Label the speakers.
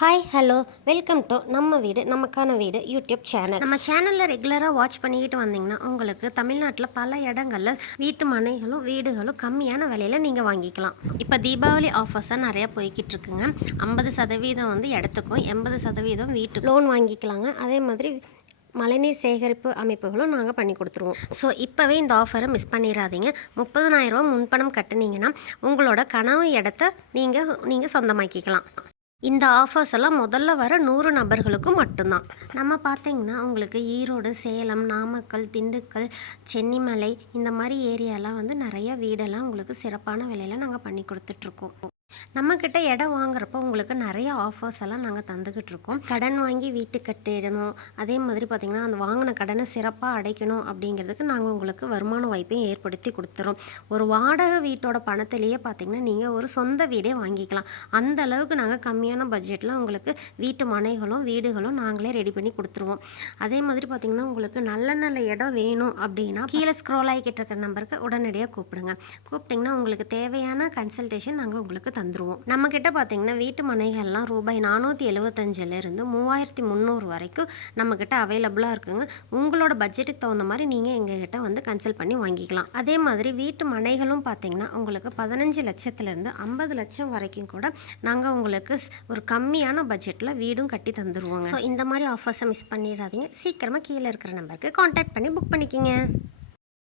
Speaker 1: Hi hello welcome to நம்ம வீடு நமக்கான வீடு யூடியூப் சேனல் நம்ம சேனலில் ரெகுலராக வாட்ச் பண்ணிக்கிட்டு வந்தீங்கன்னா உங்களுக்கு தமிழ்நாட்டில் பல இடங்களில் வீட்டு மனைகளும் வீடுகளும் கம்மியான விலையில் நீங்கள் வாங்கிக்கலாம். இப்போ தீபாவளி ஆஃபர்ஸாக நிறையா போய்கிட்டு இருக்குங்க. ஐம்பது சதவீதம் வந்து இடத்துக்கும் எண்பது சதவீதம் வீட்டுக்கு லோன் வாங்கிக்கலாங்க. அதே மாதிரி மழைநீர் சேகரிப்பு அமைப்புகளும் நாங்கள் பண்ணி கொடுத்துருவோம். ஸோ இப்போவே இந்த ஆஃபரை மிஸ் பண்ணிடாதீங்க. முப்பதனாயிரரூவா முன்பணம் கட்டுனீங்கன்னா உங்களோட கனவு இடத்த நீங்கள் நீங்கள் சொந்தமாக்கிக்கலாம். இந்த ஆஃபர்ஸ் எல்லாம் முதல்ல வர நூறு நபர்களுக்கும் மட்டும்தான். நம்ம பார்த்தீங்கன்னா உங்களுக்கு ஈரோடு சேலம் நாமக்கல் திண்டுக்கல் சென்னிமலை இந்த மாதிரி ஏரியாலாம் வந்து நிறைய வீடெல்லாம் உங்களுக்கு சிறப்பான விலையில் நாங்கள் பண்ணி கொடுத்துட்ருக்கோம் நம்மக்கிட்ட இடம் வாங்குறப்போ உங்களுக்கு நிறைய ஆஃபர்ஸ் எல்லாம் நாங்கள் தந்துக்கிட்டு இருக்கோம். கடன் வாங்கி வீட்டு கட்டிடணும். அதே மாதிரி பார்த்திங்கன்னா அந்த வாங்கின கடனை சிறப்பாக அடைக்கணும் அப்படிங்கிறதுக்கு நாங்கள் உங்களுக்கு வருமான வாய்ப்பையும் ஏற்படுத்தி கொடுத்துறோம். ஒரு வாடகை வீட்டோட பணத்திலேயே பார்த்திங்கன்னா நீங்கள் ஒரு சொந்த வீடே வாங்கிக்கலாம். அந்த அளவுக்கு நாங்கள் கம்மியான பட்ஜெட்டில் உங்களுக்கு வீட்டு மனைகளும் வீடுகளும் நாங்களே ரெடி பண்ணி கொடுத்துருவோம். அதே மாதிரி பார்த்திங்கன்னா உங்களுக்கு நல்ல நல்ல இடம் வேணும் அப்படின்னா கீழே ஸ்க்ரோல் ஆகிக்கிட்டு இருக்கிற நம்பருக்கு உடனடியாக கூப்பிடுங்க. கூப்பிட்டிங்கன்னா உங்களுக்கு தேவையான கன்சல்டேஷன் நாங்கள் உங்களுக்கு தந்துடுவோம் நம்மக்கிட்ட பார்த்தீங்கன்னா வீட்டு மனைகள்லாம் ரூபாய் நானூற்றி எழுபத்தஞ்சிலேருந்து மூவாயிரத்தி முந்நூறு வரைக்கும் நம்மக்கிட்ட அவைலபிளாக இருக்குங்க. உங்களோட பட்ஜெட்டுக்கு தகுந்த மாதிரி நீங்கள் எங்ககிட்ட வந்து கன்சல்ட் பண்ணி வாங்கிக்கலாம். அதே மாதிரி வீட்டு மனைகளும் பார்த்திங்கன்னா உங்களுக்கு பதினஞ்சு லட்சத்துலேருந்து ஐம்பது லட்சம் வரைக்கும் கூட நாங்கள் உங்களுக்கு ஒரு கம்மியான பட்ஜெட்டில் வீடும் கட்டி தந்துடுவோங்க ஸோ இந்த மாதிரி ஆஃபர்ஸை மிஸ் பண்ணிடாதீங்க. சீக்கிரமாக கீழே இருக்கிற நம்பருக்கு காண்டாக்ட் பண்ணி புக் பண்ணிக்கிங்க.